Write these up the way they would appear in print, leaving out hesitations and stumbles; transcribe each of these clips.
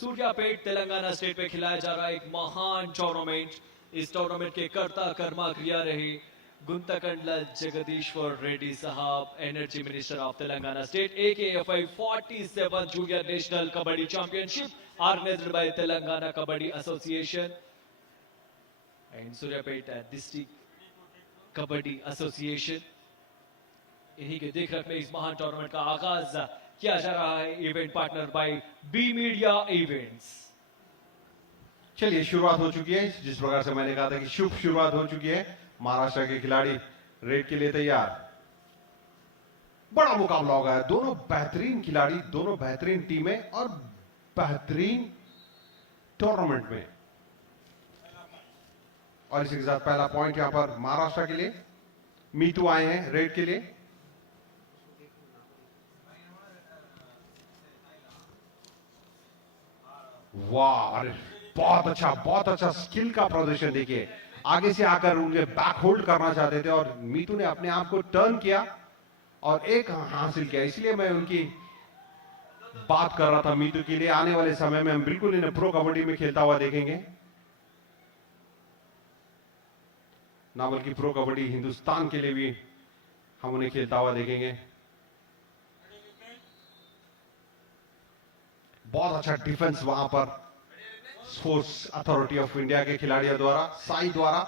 Suryapet Telangana state में खिलाया जा रहा है एक महान टूर्नामेंट। इस टूर्नामेंट के कर्ता कर्मा क्रिया रहे गुंतकंडला जगदीश्वर रेड्डी साहब, energy minister of Telangana state, AKFI 47 junior national kabaddi championship organised by Telangana kabaddi association and Suryapet district kabaddi association. इन्हीं के देखरेख में इस महान टूर्नामेंट का आगाज किया जा रहा है। Event partner by B media events. चलिए शुरुआत हो चुकी है। जिस प्रकार से मैंने कहा था कि शुभ शुरुआत हो चुकी है। महाराष्ट्र के खिलाड़ी रेड के लिए तैयार। बड़ा मुकाबला होगा। दोनों बेहतरीन खिलाड़ी, दोनों बेहतरीन टीमें और बेहतरीन टूर्नामेंट में। और इसी के साथ पहला पॉइंट यहां पर महाराष्ट्र के लिए। मीतू आए हैं रेड के लिए। वाह, अरे बहुत अच्छा स्किल का प्रदर्शन। देखिए आगे से आकर उनके बैक होल्ड करना चाहते थे और मीतू ने अपने आप को टर्न किया और एक हासिल किया। इसलिए मैं उनकी बात कर रहा था मीतू के लिए। आने वाले समय में हम बिल्कुल इन्हें प्रो कबड्डी में खेलता हुआ देखेंगे, ना बल्कि प्रो कबड्डी हिंदुस्तान के लिए भी हम उन्हें खेलता हुआ देखेंगे। बहुत अच्छा डिफेंस वहां पर स्पोर्ट्स अथॉरिटी ऑफ इंडिया के खिलाड़ियों द्वारा, साई द्वारा।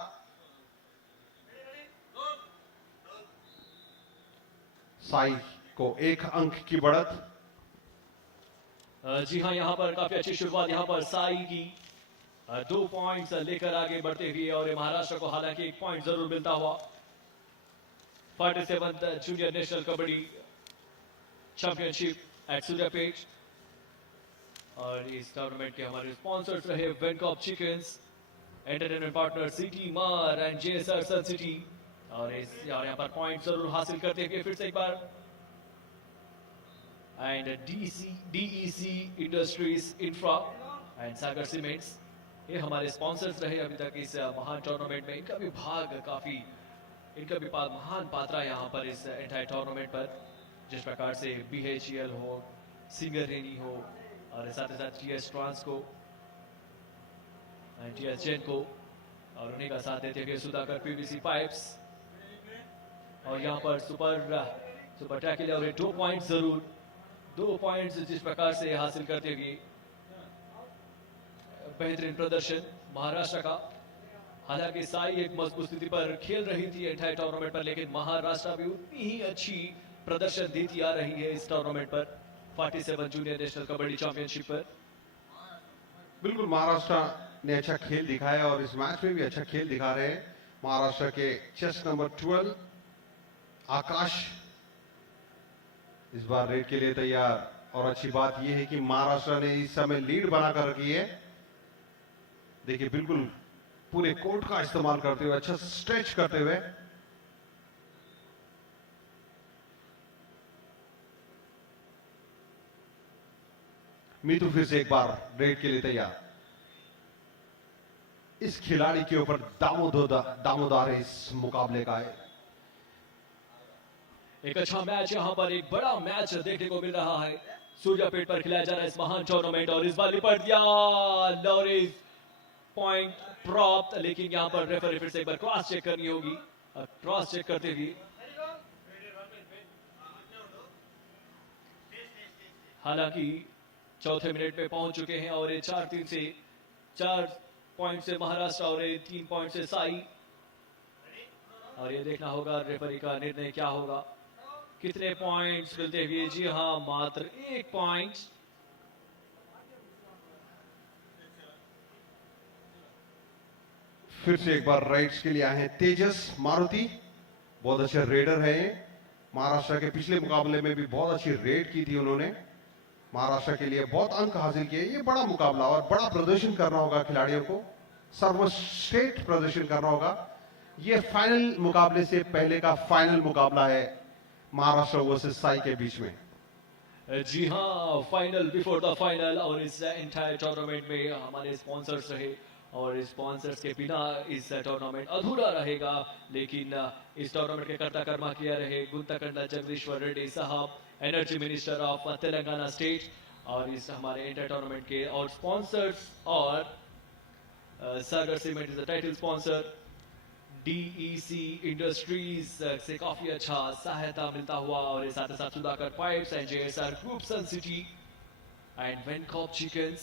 साई को 1 अंक की बढ़त। जी हां, यहां पर काफी अच्छी शुरुआत यहां पर साई की 2 पॉइंट्स लेकर आगे बढ़ते हुए और महाराष्ट्र को हालांकि 1 पॉइंट जरूर मिलता हुआ। 47th junior national kabaddi championship at Suryapet. और इस टूर्नामेंट के हमारे स्पॉन्सर्स रहे Venkob chickens, entertainment partner city मार एंड JSR सन सिटी। और यहाँ पर पॉइंट जरूर हासिल करते हुए फिर से एक बार and DEC industries infra and Sagar cements, ये हमारे स्पॉन्सर्स रहे अभी तक इस महान टूर्नामेंट में। इनका भी महान पात्रा यहाँ पर इस एंटायर टूर्नामेंट पर। जिस प्रकार से BHEL हो, सिंगरेनी हो और साथ ही साथ TS ट्रांस को, TS जेन को, और उन्हीं का साथ देते हुए सुधाकर PVC पाइप्स। और यहाँ पर सुपर टैकल और 2 पॉइंट्स जरूर, 2 पॉइंट्स जिस प्रकार से हासिल करते हुए बेहतरीन प्रदर्शन महाराष्ट्र का। हालांकि साई एक मजबूत स्थिति पर खेल रही थी एंटायर टूर्नामेंट पर, लेकिन महाराष्ट्र भी उतनी ही अच्छी प्रदर्शन देती आ रही है इस टूर्नामेंट पर, 47 जूनियर नेशनल कबड्डी चैंपियनशिप पर। बिल्कुल महाराष्ट्र ने अच्छा खेल दिखाया और इस मैच में भी अच्छा खेल दिखा रहे हैं। महाराष्ट्र के चेस्ट नंबर 12 आकाश इस बार रेड के लिए तैयार। और अच्छी बात यह है कि महाराष्ट्र ने इस समय लीड बनाकर रखी है। देखिए बिल्कुल पूरे कोर्ट का इस्तेमाल करते हुए, अच्छा स्ट्रेच करते हुए। मीतू फिर से एक बार रेड के लिए तैयार। इस खिलाड़ी के ऊपर दामोदार है इस मुकाबले का है। एक अच्छा मैच, यहाँ पर एक बड़ा मैच देखने को मिल रहा है। सूर्यापेट पर खिलाया जा रहा है इस महान टूर्नामेंट और इस बार लिपट दिया लॉरेंस, पॉइंट प्राप्त। लेकिन यहाँ पर रेफरी फिर से एक बार क्रॉस चेक करनी होगी। क्रॉस चेक करते हुए हालांकि चौथे मिनट में पहुंच चुके हैं और ये 4 पॉइंट से महाराष्ट्र और 3 पॉइंट से साई। और ये देखना होगा रेफरी का निर्णय क्या होगा, कितने पॉइंट्स मिलते हुए। जी हां, मात्र 1 पॉइंट। फिर से एक बार राइट्स के लिए आए हैं तेजस मारुति। बहुत अच्छे रेडर है। महाराष्ट्र के पिछले मुकाबले में भी बहुत अच्छी रेड की थी उन्होंने। महाराष्ट्र के लिए बहुत अंक हासिल किए। ये बड़ा मुकाबला और बड़ा प्रदर्शन करना होगा खिलाड़ियों को, सर्वश्रेष्ठ प्रदर्शन करना होगा। ये फाइनल मुकाबले से पहले का फाइनल मुकाबला है महाराष्ट्र वर्सेस साई के बीच में। जी हां, फाइनल बिफोर द फाइनल। और इस एंटायर टूर्नामेंट में हमारे स्पॉन्सर्स रहे और स्पॉन्सर्स के बिना इस टूर्नामेंट अधूरा रहेगा। लेकिन इस टूर्नामेंट के कर्ता कर्मा किया रहे गुंतकंडला जगदीश्वर रेड्डी साहब, energy minister of Telangana state, और इस हमारे इंटर टूर्नामेंट के और स्पॉन्सर्स और Sagar cement is the title sponsor. DEC industries से काफी अच्छा सहायता मिलता हुआ और साथ ही साथ Sudhakar pipes and JSR group Sun City and Venkob chickens,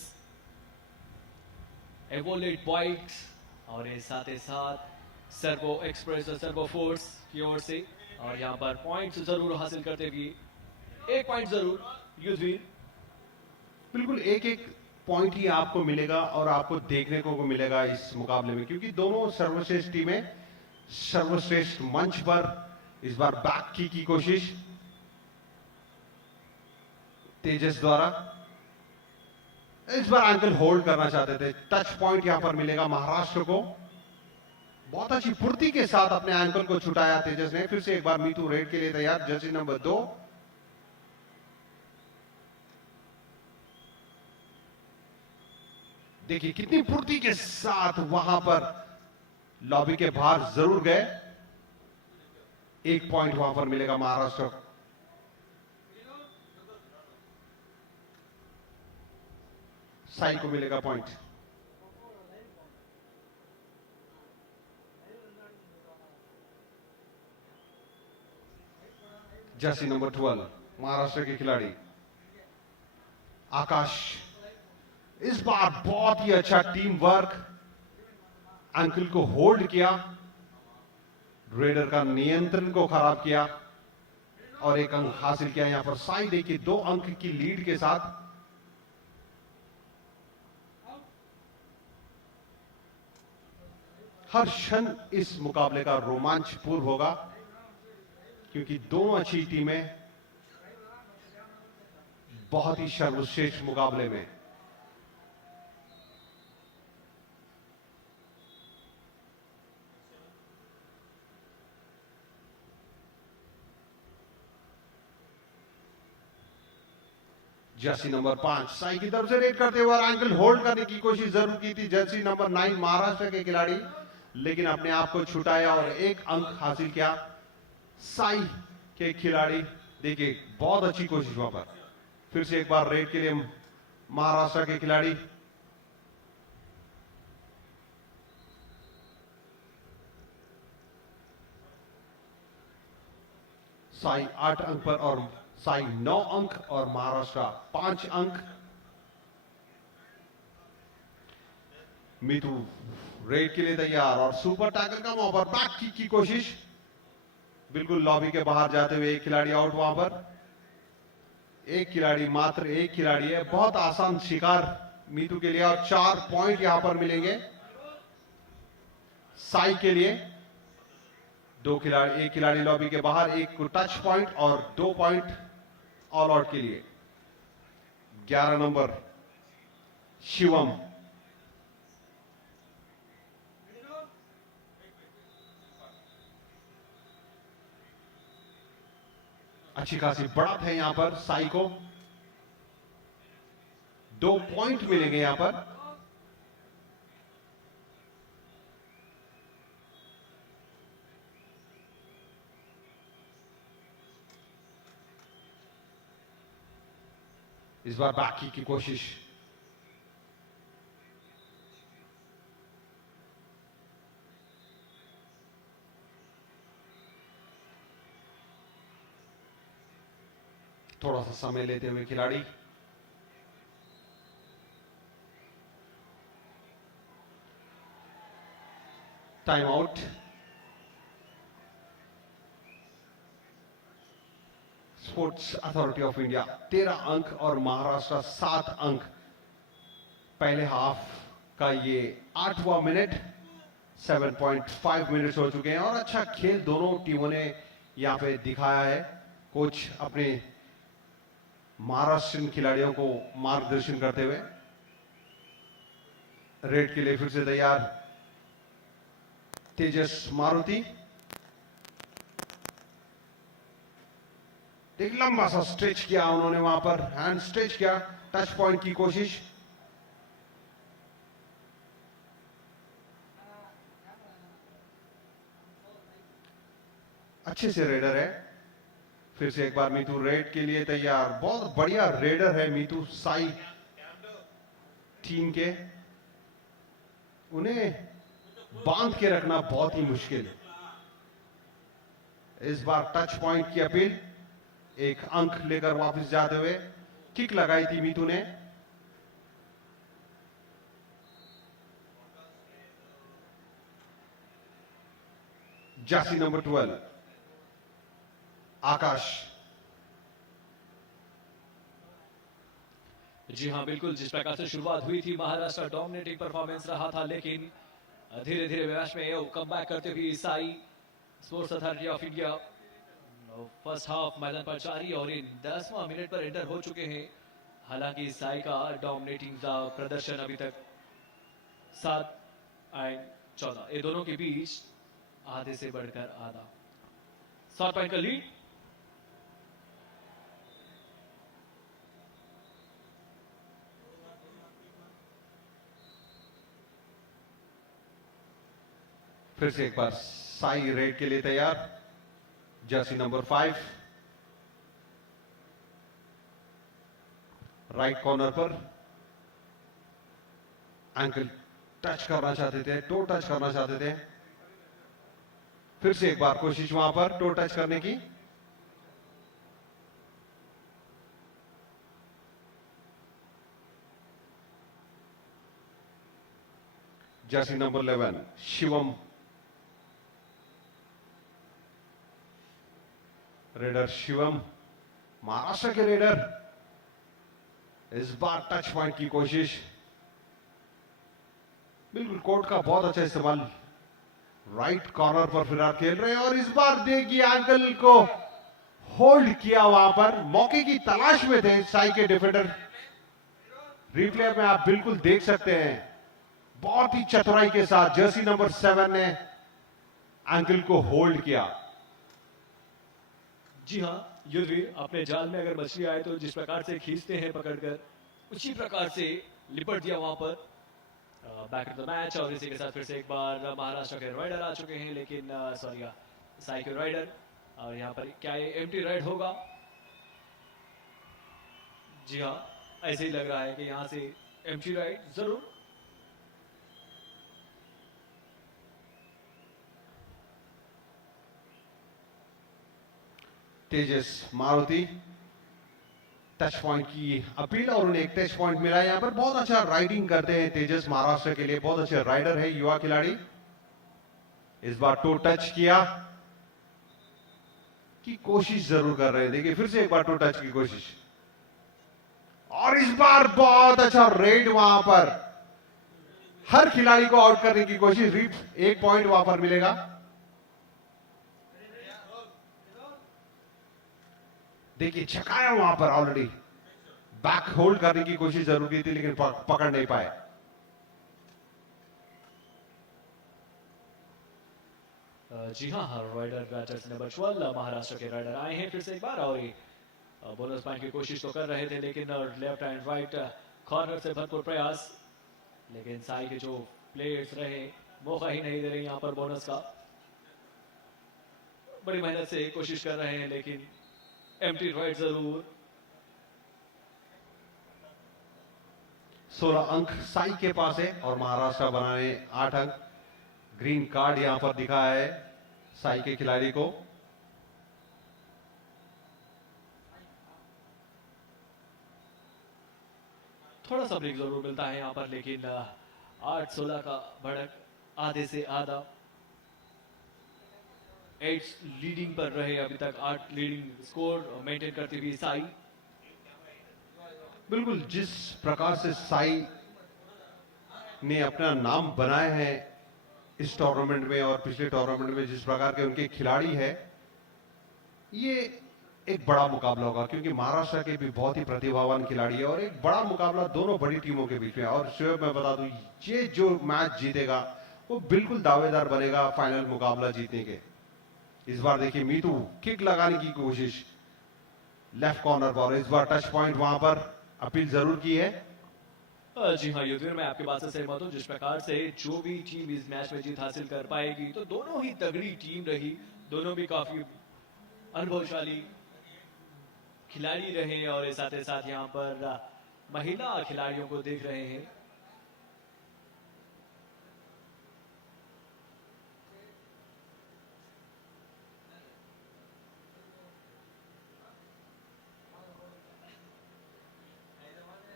Evolet bikes और साथ ही साथ सर्वो एक्सप्रेस और सर्वो फोर्स की ओर से। और यहाँ पर पॉइंट्स जरूर हासिल करते हुए एक पॉइंट जरूर युद्धवीर। बिल्कुल एक एक पॉइंट ही आपको मिलेगा और आपको देखने को मिलेगा इस मुकाबले में, क्योंकि दोनों सर्वश्रेष्ठ टीमें सर्वश्रेष्ठ मंच पर इस बार बैक की कोशिश तेजस द्वारा। इस बार एंकल होल्ड करना चाहते थे, टच पॉइंट यहां पर मिलेगा महाराष्ट्र को। बहुत अच्छी फुर्ती के साथ अपने एंकल को छुटाया तेजस ने। फिर से एक बार मीतू रेड के लिए तैयार, जर्सी नंबर 2। देखिए कितनी फुर्ती के साथ वहां पर लॉबी के बाहर जरूर गए। एक पॉइंट वहां पर मिलेगा महाराष्ट्र को। साई को मिलेगा पॉइंट। जर्सी नंबर 12 महाराष्ट्र के खिलाड़ी आकाश। इस बार बहुत ही अच्छा टीम वर्क, एंकल को होल्ड किया, रेडर का नियंत्रण को खराब किया और एक अंक हासिल किया। यहां पर साई देखिए 2 अंक की लीड के साथ। हर क्षण इस मुकाबले का रोमांचपूर्ण होगा, क्योंकि दोनों अच्छी टीमें बहुत ही सर्वश्रेष्ठ मुकाबले में। जर्सी नंबर 5 साई की तरफ से रेड करते हुए और एंकल होल्ड करने की कोशिश जरूर की थी जर्सी नंबर 9 महाराष्ट्र के खिलाड़ी, लेकिन अपने आप को छुटाया और एक अंक हासिल किया साई के खिलाड़ी। देखिए बहुत अच्छी कोशिश वहां पर। फिर से एक बार रेड के लिए महाराष्ट्र के खिलाड़ी। साई 8 अंक पर और साई 9 अंक और महाराष्ट्र 5 अंक। मीतू रेड के लिए तैयार और सुपर टैकल का वहां पर बैक की कोशिश। बिल्कुल लॉबी के बाहर जाते हुए एक खिलाड़ी आउट। वहां पर एक खिलाड़ी, मात्र एक खिलाड़ी है। बहुत आसान शिकार मीतू के लिए और 4 पॉइंट यहां पर मिलेंगे साई के लिए। 2 खिलाड़ी, एक खिलाड़ी लॉबी के बाहर, एक को टच पॉइंट और 2 पॉइंट ऑल आउट के लिए। 11 नंबर शिवम। अच्छी खासी बढ़त है यहां पर साई को। 2 पॉइंट मिलेंगे यहां पर। इस बार बाकी की कोशिश। थोड़ा सा समय लेते हुए खिलाड़ी। Time out. Sports authority of India 13 अंक और महाराष्ट्र 7 अंक। पहले हाफ का ये 8वां मिनट। 7.5 मिनट्स हो चुके हैं और अच्छा खेल दोनों टीमों ने यहां पे दिखाया है। कोच अपने महाराष्ट्रियन खिलाड़ियों को मार्गदर्शन करते हुए। रेड के लिए फिर से तैयार तेजस मारुति। एक लंबा सा स्ट्रेच किया उन्होंने वहां पर, हैंड स्ट्रेच किया, टच पॉइंट की कोशिश। अच्छे से रेडर है। फिर से एक बार मीतू रेड के लिए तैयार। बहुत बढ़िया रेडर है मीतू साई टीम के। उन्हें बांध के रखना बहुत ही मुश्किल है। इस बार टच पॉइंट की अपील, एक अंक लेकर वापस जाते हुए किक लगाई थी मीतू ने। जर्सी नंबर 12 आकाश। जी हाँ, बिल्कुल जिस प्रकार से शुरुआत हुई थी, महाराष्ट्र डोमिनेटिंग परफॉर्मेंस रहा था, लेकिन धीरे धीरे मैच में कम बैक करते हुए Sai sports authority of India first half मैदान पर जारी और इन 10वां मिनट पर एंटर हो चुके हैं। हालांकि साई का डोमिनेटिंग प्रदर्शन अभी तक 7 एंड 14 ये दोनों के बीच आधे से बढ़कर आधा 7 पॉइंट का लीड। फिर से एक बार साई रेड के लिए तैयार। जर्सी नंबर 5 राइट कॉर्नर पर एंकल टच करना चाहते थे, टो टच करना चाहते थे। फिर से एक बार कोशिश वहां पर टो टच करने की। Jersey number 11 Shivam raider Shivam, Maharashtra के रेडर। इस बार टच पॉइंट की कोशिश, बिल्कुल कोर्ट का बहुत अच्छा इस्तेमाल। राइट कॉर्नर पर फिलहाल खेल रहे हैं और इस बार देखिए एंकल को होल्ड किया वहां पर। मौके की तलाश में थे साई के डिफेंडर। रिप्ले में आप बिल्कुल देख सकते हैं, बहुत ही चतुराई के साथ जर्सी नंबर 7 ने एंकल को होल्ड किया। जी हाँ, युद्धवीर अपने जाल में अगर मछली आए तो जिस प्रकार से खींचते हैं पकड़कर, उसी प्रकार से लिपट दिया वहां पर। बैक टू द मैच और इसी के साथ फिर से एक बार महाराष्ट्र के राइडर आ चुके हैं, लेकिन सॉरी साई के राइडर। और यहाँ पर क्या ये एम्प्टी राइड होगा? जी हाँ, ऐसे ही लग रहा है कि यहाँ से एम्प्टी राइड जरूर। तेजस मारुति टच पॉइंट की अपील और उन्हें एक टच पॉइंट मिला। यहां पर बहुत अच्छा राइडिंग करते हैं तेजस, महाराष्ट्र के लिए बहुत अच्छे राइडर है, युवा खिलाड़ी। इस बार टो टच किया की कोशिश जरूर कर रहे हैं। देखिए फिर से एक बार टो टच की कोशिश और इस बार बहुत अच्छा रेड वहां पर। हर खिलाड़ी को आउट करने की कोशिश। एक पॉइंट वहां पर मिलेगा। देखिए छकाया वहां पर, ऑलरेडी बैक होल्ड करने की कोशिश जरूर की थी लेकिन पकड़ नहीं पाए। जी हाँ, राइडर बैटर्स नंबर 12 महाराष्ट्र के राइडर आए हैं फिर से एक बार और बोनस पॉइंट की कोशिश तो कर रहे थे, लेकिन लेफ्ट एंड राइट कॉर्नर से भरपूर प्रयास, लेकिन साई के जो प्लेयर्स रहे मौका ही नहीं दे रहे यहाँ पर बोनस का। बड़ी मेहनत से कोशिश कर रहे हैं लेकिन एम्प्टी राइड जरूर। 16 अंक साई के पास है और महाराष्ट्र बनाए 8 अंक। ग्रीन कार्ड यहां पर दिखा है साई के खिलाड़ी को। थोड़ा सा ब्रेक जरूर मिलता है यहाँ पर, लेकिन 8-16 का बढ़त आधे से आधा। 8 लीडिंग पर रहे अभी तक, 8 लीडिंग स्कोर मेंटेन करती हुई साई। बिल्कुल जिस प्रकार से साई ने अपना नाम बनाया है इस टूर्नामेंट में और पिछले टूर्नामेंट में, जिस प्रकार के उनके खिलाड़ी है, ये एक बड़ा मुकाबला होगा क्योंकि महाराष्ट्र के भी बहुत ही प्रतिभावान खिलाड़ी है और एक बड़ा मुकाबला दोनों बड़ी टीमों के बीच में। और शोएब मैं बता दूं, ये जो मैच जीतेगा वो बिल्कुल दावेदार बनेगा फाइनल मुकाबला जीतने के। इस बार देखिए मीतू किक लगाने की कोशिश लेफ्ट कॉर्नर पर, इस बार टच पॉइंट वहां पर अपील जरूर की है। जी हाँ युद्धवीर, मैं आपकी बात से सहमत हूँ। जिस प्रकार से जो भी टीम इस मैच में जीत हासिल कर पाएगी तो दोनों ही तगड़ी टीम रही, दोनों भी काफी अनुभवशाली खिलाड़ी रहे और साथ ही साथ यहाँ पर महिला खिलाड़ियों को देख रहे हैं।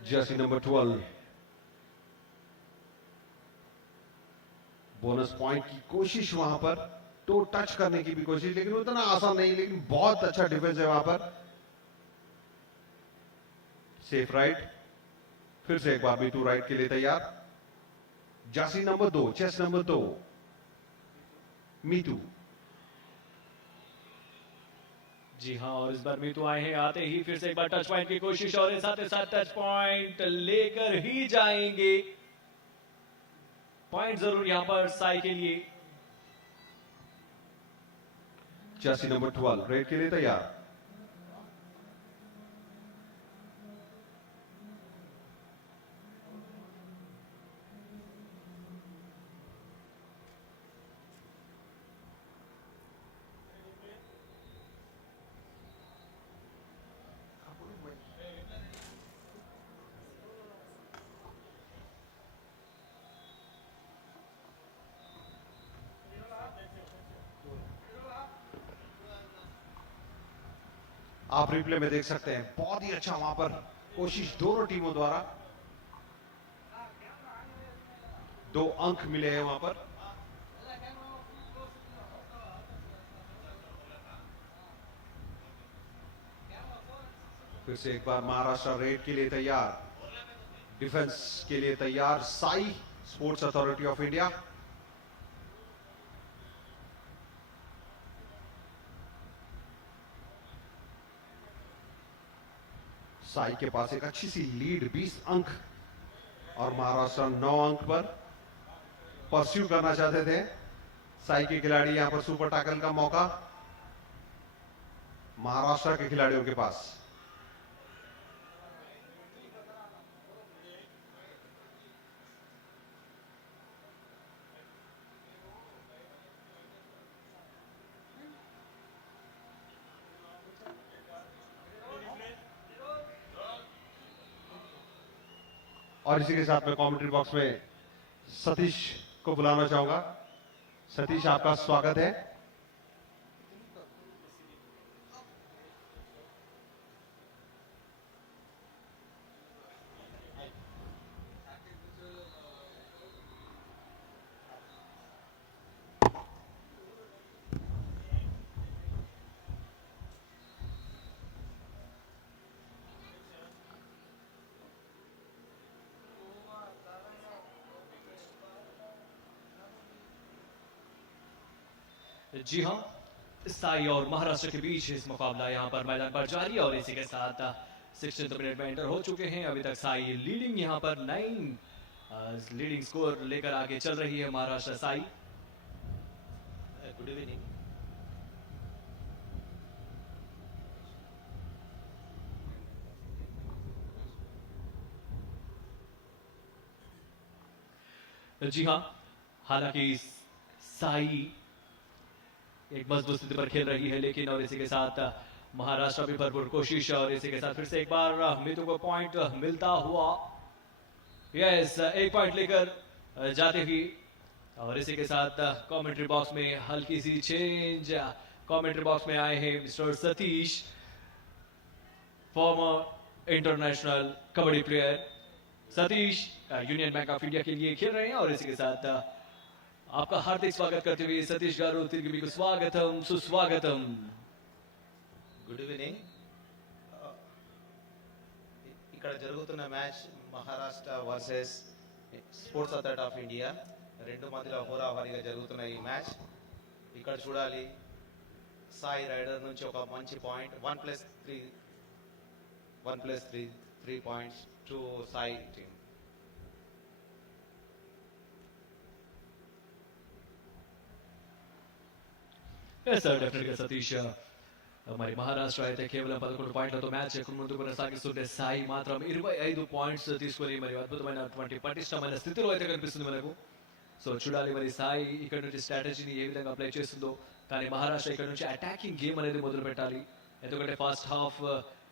जर्सी नंबर 12 बोनस पॉइंट की कोशिश वहां पर, टो टच करने की भी कोशिश, लेकिन उतना आसान नहीं, लेकिन बहुत अच्छा डिफेंस है वहां पर। सेफ राइट, फिर से एक बार मीतू राइट के लिए तैयार। Jersey number 2, chest number 2 Meetu. जी हाँ, और इस बार मीतू आए हैं, आते ही फिर से एक बार टच पॉइंट की कोशिश और साथ ही साथ टच पॉइंट लेकर ही जाएंगे। पॉइंट जरूर यहां पर साई के लिए। जर्सी नंबर 12 रेड के लिए तैयार। आप रिप्ले में देख सकते हैं, बहुत ही अच्छा वहां पर कोशिश दोनों टीमों द्वारा। 2 अंक मिले हैं वहां पर। फिर से एक बार महाराष्ट्र रेड के लिए तैयार, डिफेंस के लिए तैयार Sai sports authority of India. Sai के पास एक अच्छी सी लीड 20 अंक, और महाराष्ट्र 9 अंक पर परस्यू करना चाहते थे। साई के खिलाड़ी यहां पर सुपर टैकल का मौका महाराष्ट्र के खिलाड़ियों के पास। और इसी के साथ मैं कमेंट्री बॉक्स में सतीश को बुलाना चाहूंगा। सतीश, आपका स्वागत है। जी हाँ, साई और महाराष्ट्र के बीच इस मुकाबला यहाँ पर मैदान पर जारी, और इसी के साथ 16th मिनट में एंटर हो चुके हैं। अभी तक साई लीडिंग यहाँ पर 9 लीडिंग स्कोर लेकर आगे चल रही है महाराष्ट्र साई। Good evening. जी हाँ, हालांकि साई एक मजबूत स्थिति पर खेल रही है, लेकिन और इसी के साथ महाराष्ट्र भी भरपूर कोशिश, और इसी के साथ फिर से एक बार मीतू को पॉइंट मिलता हुआ। यस, एक पॉइंट लेकर जाते ही, और इसी के साथ कमेंट्री बॉक्स में हल्की सी चेंज। कमेंट्री बॉक्स में आए हैं mister Satish, farmer international kabaddi player. Satish union bank of India के लिए खेल रहे हैं, और इसी के साथ आपका हार्दिक स्वागत करते हुए सतीश गारू तिरिగి మీకు స్వాగతం సుస్వాగతం। Good evening. ఇక్కడ జరుగుతున్న match Maharashtra versus sports authority of India, రెండు మధ్యలో హోరాహోరీగా జరుగుతున్న ఈ మ్యాచ్ ఇక్కడ చూడాలి। సాయి రైడర్ నుంచి ఒక మంచి point, 1+3 3 points to Sai team. Yes sir, డెఫినెట్గా సతీష్ మరి మహారాష్ట్ర అయితే కేవలం 11 పాయింట్లతో మ్యాచ్ ముందు కొనసాగిస్తుంటే సాయి మాత్రం 25 పాయింట్స్ తీసుకొని మరి అద్భుతమైనటువంటి పటిష్టమైన స్థితిలో అయితే కనిపిస్తుంది మనకు। సో చూడాలి మరి సాయి ఇక్కడ నుంచి స్ట్రాటజీని ఏ విధంగా అప్లై చేస్తుందో, కానీ మహారాష్ట్ర ఇక్కడ నుంచి అటాకింగ్ గేమ్ అనేది మొదలు పెట్టాలి, ఎందుకంటే ఫస్ట్ హాఫ్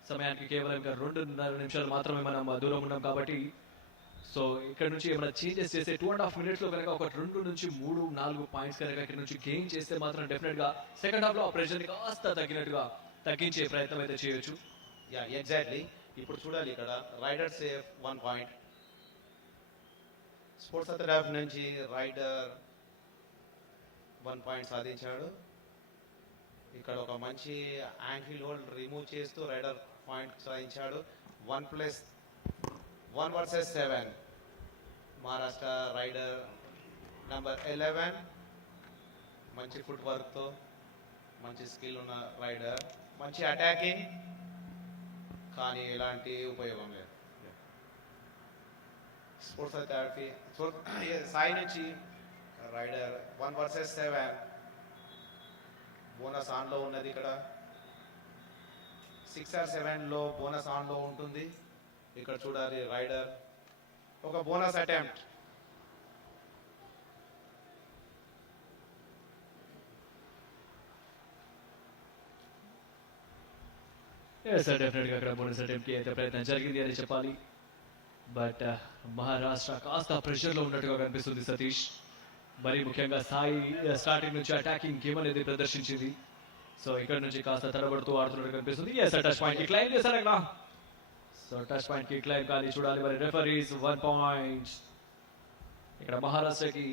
సమయానికి కేవలం ఇంకా 2.5 నిమిషాలు మాత్రమే మనం దూరం ఉన్నాం కాబట్టి సో ఇక్కడ నుంచి ఏమైనా చేంజెస్ చేస్తే 2.5 మినిట్స్ లో కనుక ఒక 2 నుంచి 3-4 పాయింట్స్ కనుక ఇక్కడ నుంచి గెయిన్ చేస్తే మాత్రం డెఫినెట్ గా సెకండ్ హాఫ్ లో ఆ ప్రెషర్ ని కాస్త తగ్గించే ప్రయత్నం అయితే చేయొచ్చు. Yeah exactly. ఇప్పుడు చూడాలి ఇక్కడ rider safe 1 point. Sports authority నుంచి రైడర్ 1 పాయింట్ సాధించాడు. ఇక్కడ ఒక మంచి యాంకిల్ హోల్డ్ రిమూవ్ చేస్తూ రైడర్ పాయింట్ సాధించాడు. 1+1 వర్సెస్ 7. మహారాష్ట్ర రైడర్ నంబర్ 11 మంచి ఫుట్ వర్క్తో మంచి స్కిల్ ఉన్న రైడర్, మంచి అటాకింగ్, కానీ ఎలాంటి ఉపయోగం లేదు. స్పోర్ట్స్ అథారిటీ సాయి నుంచి రైడర్ 1 వర్సెస్ 7. బోనస్ ఆన్లో ఉన్నది. ఇక్కడ 6 or 7లో బోనస్ ఆన్లో ఉంటుంది. ఇక్కడ చూడాలి రైడర్ ఒక బోనస్ అటెంప్ట్. డెఫినెట్ గా అక్కడ బోనస్ అటెంప్ట్ కి అయితే ప్రయత్నం జరిగింది అని చెప్పాలి. బట్ మహారాష్ట్ర కాస్త ప్రెషర్ లో ఉన్నట్టుగా కనిపిస్తుంది సతీష్. మరి ముఖ్యంగా సాయి స్టార్టింగ్ నుంచి అటాకింగ్ గేమ్ అనేది ప్రదర్శించింది. సో ఇక్కడ నుంచి కాస్త తడబడుతూ ఆడుతున్నట్టు కనిపిస్తుంది. టచ్ పాయింట్ కి క్లైమ్ చేశారు అక్కడ. సో టచ్ పాయింట్ కి క్లైమ్ కానీ చూడాలి. మరి రెఫరీస్ 1 పాయింట్. ఇక్కడ మహారాష్ట్రకి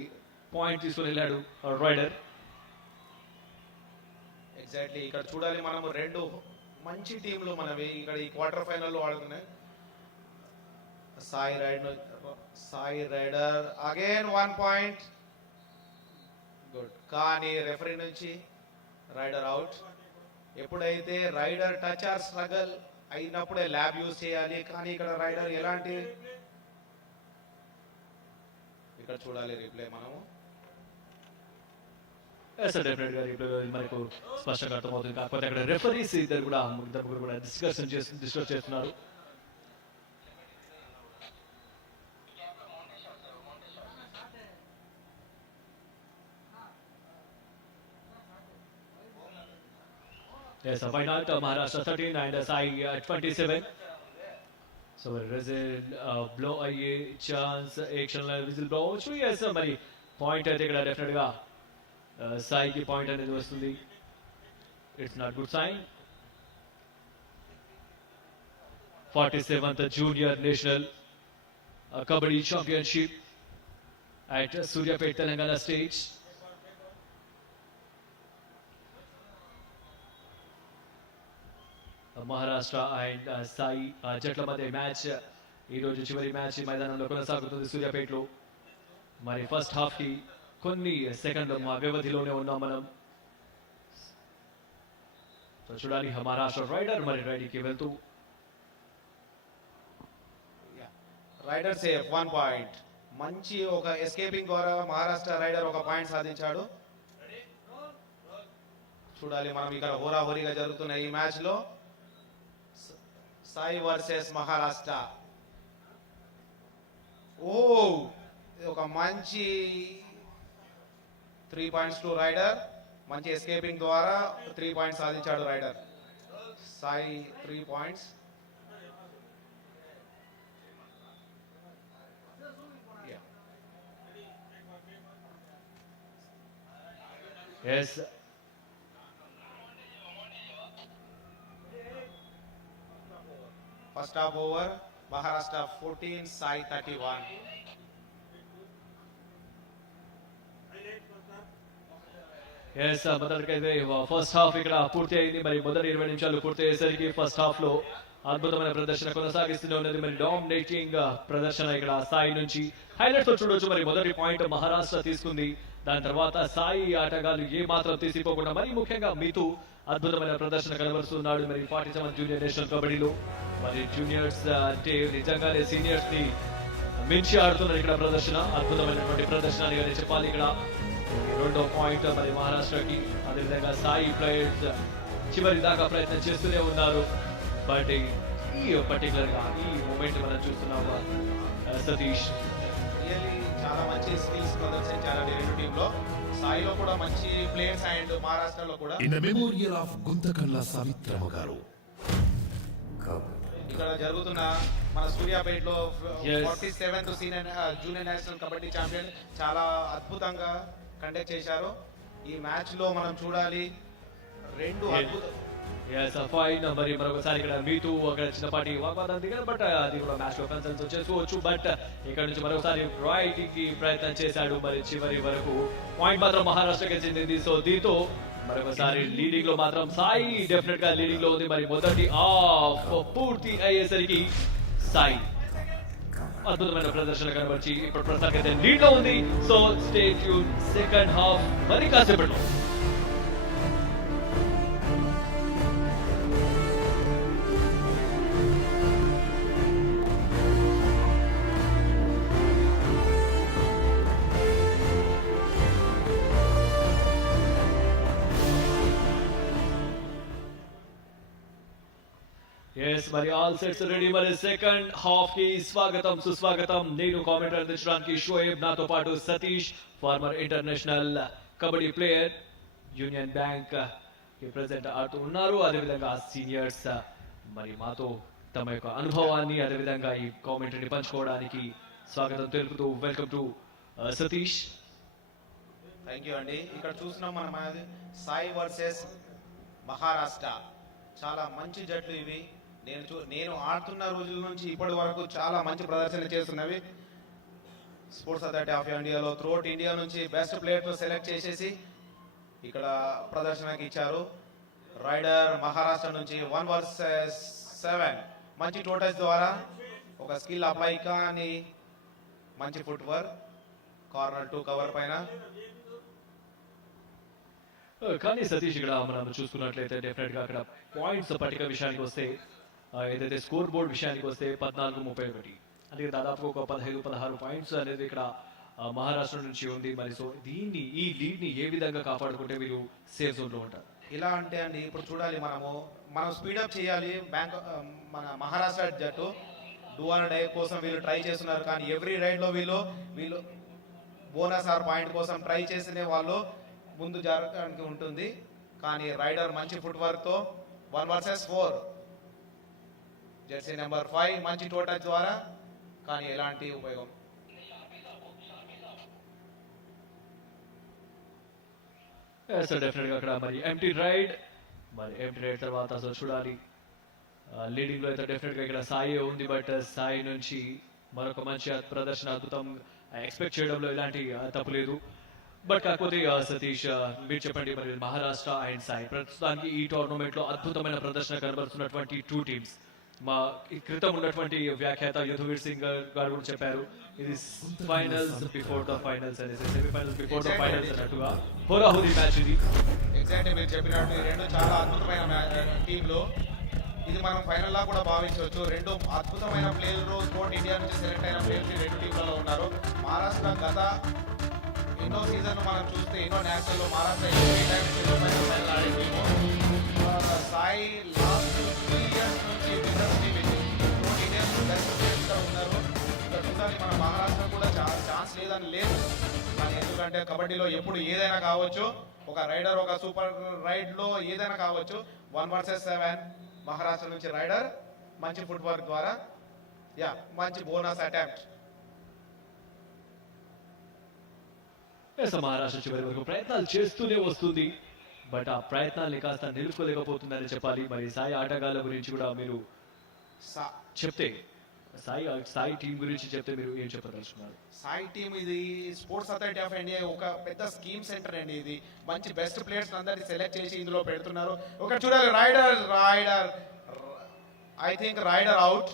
పాయింట్ తీసుకుని వెళ్ళాడు రైడర్. ఎగ్జాక్ట్లీ. ఇక్కడ చూడాలి మనము 2 మంచి టీంలు మనవి ఇక్కడ ఈ క్వార్టర్ ఫైనల్లో ఆడుతున్నాయి. Sai raider again 1 point. Good. కానీ రెఫరీ నుంచి రైడర్ అవుట్. ఎప్పుడైతే రైడర్ టచ్ ఆర్ స్ట్రగల్ అయినప్పుడే ల్యాబ్ యూజ్ చేయాలి. కానీ ఇక్కడ రైడర్ ఎలాంటి, ఇక్కడ చూడాలి రిప్లే మనము. డెఫినెట్ గా రిప్లే మనకు స్పష్టంగా అర్థమవుతుంది. కాకపోతే అక్కడ రెఫరీస్ ఇద్దరు కూడా డిస్కస్ చేస్తున్నారు. Yes, a final to Maharashtra 13 and Sai 27. So result blow a chance action whistle blow. So yes, మరి పాయింట్ అయితే ఇక్కడ డెఫినెట్ గా సాయికి పాయింట్ అనేది వస్తుంది. It's not good sign. 47th Junior National Kabaddi Championship at Suryapet, Telangana stage. Maharashtra and Sai జట్ల మధ్య match ఈ రోజు చివరి మ్యాచ్ మైదానంలో కొనసాగుతుంది సూర్యాపేటలో. మరి ఫస్ట్ హాఫ్ కి కొన్ని సెకండ్ల వ్యవధిలోనే ఉన్నాం మనం. చూడాలి మహారాష్ట్ర రైడర్ మరి రైడీకి వెళ్తూ రైడర్ సేఫ్ 1 పాయింట్. మంచి ఒక ఎస్కేపింగ్ ద్వారా మహారాష్ట్ర రైడర్ ఒక పాయింట్ సాధించాడు. చూడాలి మనం ఇక్కడ హోరాహోరీగా జరుగుతున్న ఈ మ్యాచ్ లో సాయి వర్సెస్ మహారాష్ట్ర. ఓ ఒక మంచి 3 పాయింట్స్ టు రైడర్. మంచి ఎస్కేపింగ్ ద్వారా 3 పాయింట్స్ సాధించాడు raider. Sai 3 points. yes First half over, Maharashtra 14, Sai 31. yes మొదటికైతే ఫస్ట్ హాఫ్ ఇక్కడ పూర్తి అయింది. మరి మొదటి 20 నిమిషాలు పూర్తి అయ్యేసరికి ఫస్ట్ హాఫ్ లో అద్భుతమైన ప్రదర్శన కొనసాగిస్తూనే ఉన్నది. మరి డామినేటింగ్ ప్రదర్శన ఇక్కడ సాయి నుంచి హైలైట్స్ చూడొచ్చు. మరి మొదటి పాయింట్ మహారాష్ట్ర తీసుకుంది. దాని తర్వాత సాయి ఆటగాళ్ళు ఏ మాత్రం తీసిపోకుండా మరి ముఖ్యంగా మితు అద్భుతమైన ప్రదర్శన కనబరుస్తున్నాడు. మరి 47 జూనియర్ నేషనల్ కబడ్డీలో మరి జూనియర్స్ అంటే నిజంగానే సీనియర్స్ ని మించి ఆడుతున్నారు. ఇక్కడ ప్రదర్శన అద్భుతమైనటువంటి ప్రదర్శన అని చెప్పాలి. ఇక్కడ 2వ పాయింట్ మరి మహారాష్ట్రకి. అదేవిధంగా సాయి ప్లేయర్స్ చివరి దాకా ప్రయత్నం చేస్తూనే ఉన్నారు. బట్ ఈ పర్టికులర్ గా ఈ మూమెంట్ మనం చూస్తున్నాము సతీష్. రియల్లీ చాలా మంచి స్కిల్స్ ప్రదర్శించారు రెండు టీంలో. సాయిలో కూడా మంచి ప్లేయర్స్ అండ్ మహారాష్ట్రలో కూడా. ఇన్ మెమోరియల్ ఆఫ్ గుంతకళ్ళ సావిత్రమ్మ గారు ఇక్కడ జరుగుతున్న మన సూర్యాపేటలో Yes. 47th senior junior national kabaddi champion చాలా అద్భుతంగా కండక్ట్ చేశారు. ఈ మ్యాచ్ లో మనం చూడాలి రెండు Yes. అద్భుత ఎస్ ఫైన్ మరి మరొకసారి ఇక్కడ మీతూ అక్కడ చిన్నపాటి వాగ్వాదం దిగారు బట్ అది కూడా మ్యాచ్ కన్సల్స్ చేసుకోవచ్చు బట్ ఇక్కడ నుంచి మరొకసారి రైటింగ్ కి ప్రయత్నం చేశాడు మరి చివరి వరకు పాయింట్ మాత్రం మహారాష్ట్రకి చెందింది సో దీంతో మరొకసారి లీడింగ్ లో మాత్రం సాయి డెఫినెట్ గా లీడింగ్ లో ఉంది మరి మొదటి హాఫ్ పూర్తి అయ్యేసరికి సాయి అద్భుతమైన ప్రదర్శన కనబర్చి ఇప్పుడు ప్రస్తుతానికి లీడ్ లో ఉంది so stay tune second half మరి కాసేపట్లో ఎస్ మరి ఆల్ సెట్స్ రెడీ మరి సెకండ్ హాఫ్ కి స్వాగతం సుస్వాగతం నేను కామెంట్ అందించడానికి షోయబ్ నాతో పాటు Satish former international kabaddi player union bank కి ప్రెసెంట్ ఆడుతూ ఉన్నారు అదేవిధంగా సీనియర్స్ మరి మాతో తమ యొక్క అనుభవాన్ని అదేవిధంగా ఈ కామెంటరీని పంచుకోవడానికి స్వాగతం తెలుపుతూ welcome to Satish. Thank you అండి. ఇక్కడ చూస్తున్నాం మనం సాయి వర్సెస్ మహారాష్ట్ర చాలా మంచి జట్లు ఇవి. నేను ఆడుతున్న రోజుల నుంచి ఇప్పటి వరకు చాలా మంచి ప్రదర్శన చేస్తున్నవి. స్పోర్ట్స్ అథారిటీ ఆఫ్ ఇండియాలో త్రూఅవుట్ ఇండియా నుంచి బెస్ట్ ప్లేయర్స్ సెలెక్ట్ చేసేసి ఇక్కడ ప్రదర్శనకి ఇచ్చారు. రైడర్ మహారాష్ట్ర నుంచి 1 vs 7 మంచి టోటల్స్ ద్వారా ఒక స్కిల్ అప్లై కానీ మంచి ఫుట్ వర్క్ కార్నర్ 2 కవర్ పైన. కానీ సతీష్ ఇక్కడ మనం చూసుకున్నట్లయితే డెఫినెట్ గా అక్కడ పాయింట్స్ పట్టిక విషయానికి వస్తే ఏదైతే స్కోర్ బోర్డ్ విషయానికి వస్తే 14-31 అంటే దాదాపు ఒక 15-16 పాయింట్స్ అనేది ఇక్కడ మహారాష్ట్ర నుంచి ఉంది మరి సో దీన్ని ఈ లీడ్ ని ఏ విధంగా కాపాడుకుంటే వీళ్ళు సేఫ్ జోన్ లో ఉంటారు. ఇలా అంటే అండి ఇప్పుడు చూడాలి మనం స్పీడప్ చేయాలి. మన మహారాష్ట్ర జట్టు డూ ఆర్ డై కోసం వీళ్ళు ట్రై చేస్తున్నారు కానీ ఎవ్రీ రైడ్ లో వీళ్ళు బోనస్ ఆర్ పాయింట్ కోసం ట్రై చేసిన వాళ్ళు ముందు జరగడానికి ఉంటుంది. కానీ రైడర్ మంచి ఫుట్ వర్క్ తో 1 vs 4 జెర్సీ నెంబర్ 5 మంచి టోటల్ ద్వారా కానీ ఎలాంటి ఉపయోగం. డెఫినెట్ గా అక్కడ మరి ఎంటీ రైడ్ తర్వాత అసలు చూడాలి లీడింగ్ లో అయితే డెఫినెట్ గా ఇక్కడ సాయి ఉంది బట్ సాయి నుంచి మరొక మంచి ప్రదర్శన అద్భుతం ఎక్స్పెక్ట్ చేయడంలో ఎలాంటి తప్పు లేదు. బట్ కాకపోతే సతీష్ మీరు చెప్పండి మరి మహారాష్ట్ర అండ్ సాయి ప్రస్తుతానికి ఈ టోర్నమెంట్ లో అద్భుతమైన ప్రదర్శన కనబరుస్తున్నటువంటి 2 టీమ్స్ మా క్రితం ఉన్నటువంటి వ్యాఖ్యాత యదువీర్ సింగ్ గారు కూడా చెప్పారు ఇది ఫైనల్స్ బిఫోర్ ద ఫైనల్స్ అనేసి సెమీఫైనల్స్ బిఫోర్ ద ఫైనల్స్ అన్నట్టుగా హోరాహోరీ మ్యాచ్ ఇది. ఎగ్జాక్ట్లీ మీరు చెప్పినట్టు ఈ రెండు చాలా అద్భుతమైన టీంలో ఇది మనం ఫైనల్ లా కూడా భావించవచ్చు. రెండు అద్భుతమైన ప్లేయర్లు స్పోర్ట్ ఇండియా నుంచి సెలెక్ట్ అయిన ప్లేయర్స్ ఈ రెండు టీంలలో ఉన్నారు. మహారాష్ట్ర గత ఎన్నో సీజన్ మనం చూస్తే ఎన్నో నేషనల్ లో మహారాష్ట్ర ఫైనల్ ఆడే టీము. సాయి లాస్ట్ 3 years నుంచి విన్నర్స్ టీమ్ ఇది. స్పోర్ట్ ఇండియా బెస్ట్ ప్లేయర్స్ ఇక్కడ ఉన్నారు. ఇక్కడ చూడాలి మన మహారాష్ట్ర కూడా ఛాన్స్ లేదని లేదు కానీ ఎందుకంటే కబడ్డీలో ఎప్పుడు ఏదైనా కావచ్చు. ఒక రైడర్ ఒక సూపర్ రైడ్ లో ఏదైనా కావచ్చు. 1 vs 7 మహారాష్ట్ర నుంచి రైడర్ మంచి ఫుట్ వర్క్ ద్వారా మంచి బోనస్ అటెంప్ట్. మహారాష్ట్ర చివరి వరకు ప్రయత్నాలు చేస్తూనే వస్తుంది బట్ ఆ ప్రయత్నాన్ని కాస్త నిలుపుకోలేకపోతుందని చెప్పాలి. మరి సాయి ఆటగాళ్ళ గురించి కూడా మీరు చెప్తే సాయి టీం గురించి చెప్తే మీరు ఏం చెప్పదలుచుకున్నారు? సాయి టీం ఇది స్పోర్ట్స్ అథారిటీ ఆఫ్ ఇండియా ఒక పెద్ద స్కీమ్ సెంటర్ అండి. ఇది మంచి బెస్ట్ ప్లేయర్స్ అందరినీ సెలెక్ట్ చేసి ఇందులో పెడుతున్నారు. ఒక చూడాలి raider I think raider out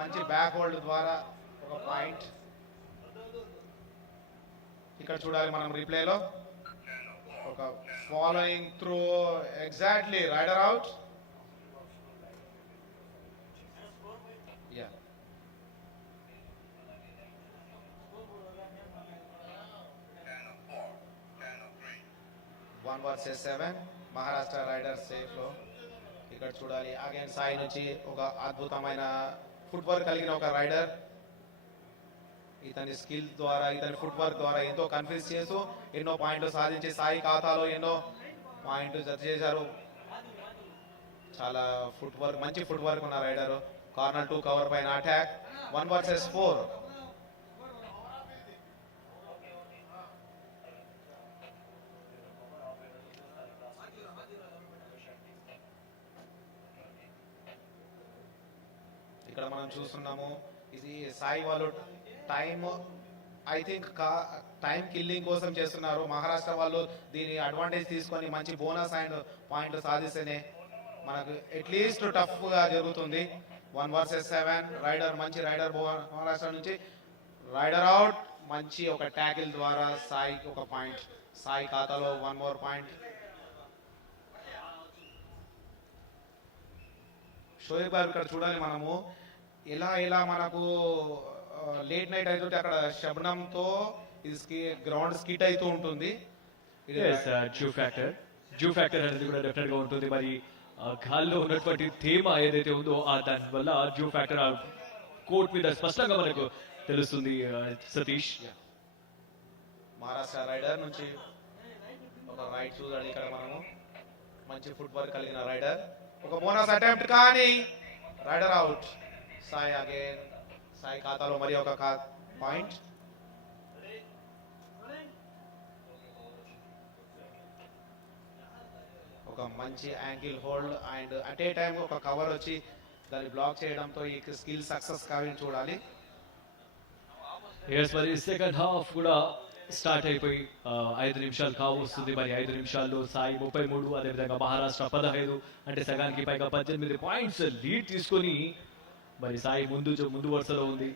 మంచి బ్యాక్ హోల్డ్ ద్వారా ఒక పాయింట్. ఇక్కడ చూడాలి మనం రీప్లేలో ఒక following through exactly raider out. One versus 7 Maharashtra raider safe లో. ఇక్కడ చూడాలి అగైన్ సాయి నుంచి ఒక అద్భుతమైన ఫుట్ వర్క్ కలిగిన ఒక రైడర్ ఇతని స్కిల్ ద్వారా ఇతని ఫుట్ వర్క్ ద్వారా ఎంతో కన్ఫ్యూజ్ చేస్తూ ఎన్నో పాయింట్లు సాధించి సాయి ఖాతాలో ఎన్నో పాయింట్ జత చేశారు. చాలా ఫుట్ వర్క్, మంచి ఫుట్ వర్క్ ఉన్న రైడర్. కార్నర్ 2 కవర్ పైన అటాక్ 1 వర్సెస్ 4. ఇక్కడ మనం చూస్తున్నాము ఇది సాయి వాళ్ళు ఐ థింక్ టైం కిల్లింగ్ కోసం చేస్తున్నారు. మహారాష్ట్ర వాళ్ళు దీని అడ్వాంటేజ్ తీసుకొని మంచి బోనస్ అండ్ పాయింట్ సాధిస్తేనే మనకు అట్లీస్ట్ టఫ్ గా జరుగుతుంది. 1 వర్సెస్ 7. రైడర్ మంచి రైడర్ మహారాష్ట్ర నుంచి. Raider out. మంచి ఒక ట్యాకిల్ ద్వారా సాయికి ఒక పాయింట్. సాయి ఖాతాలో 1 మోర్ పాయింట్. షోయబ్ గారు ఇక్కడ చూడాలి మనము ఎలా మనకు లేట్ నైట్ అవుతుంటే అక్కడ శబనంతో ఇది గ్రౌండ్ స్కిట్ అవుతూ ఉంటుంది. జూ ఫ్యాక్టర్ అనేది కూడా డెఫినెట్ గా ఉంటుంది. మరి గాల్లో ఉన్నటువంటి థీమ్ ఏదైతే ఉందో దాని వల్ల జూ ఫ్యాక్టర్ కోర్ట్ మీద స్పష్టంగా మనకు తెలుస్తుంది. సతీష్, మహారాష్ట్ర రైడర్ నుంచి ఒక రైట్ చూడాలి ఇక్కడ మనము. మంచి ఫుట్ వర్క్ కలిగిన రైడర్. ఒక బోనస్ అటెంప్ట్ కానీ rider out. Sai again. Sai ఖాతాలో మరి ఒక పాయింట్. ఒక మంచి angle hold and at a time ఒక కవర్ వచ్చి దాన్ని బ్లాక్ చేయడంతో ఈ స్కిల్ సక్సెస్ కావాలని చూడాలి. మరి సెకండ్ హాఫ్ కూడా స్టార్ట్ అయిపోయి 5 నిమిషాలు కావస్తుంది. మరి 5 నిమిషాల్లో సాయి 33, అదేవిధంగా మహారాష్ట్ర 15, అంటే సగానికి పైగా 18 పాయింట్స్ లీడ్ తీసుకొని మరి సాయి ముందు వరుసలో ఉంది.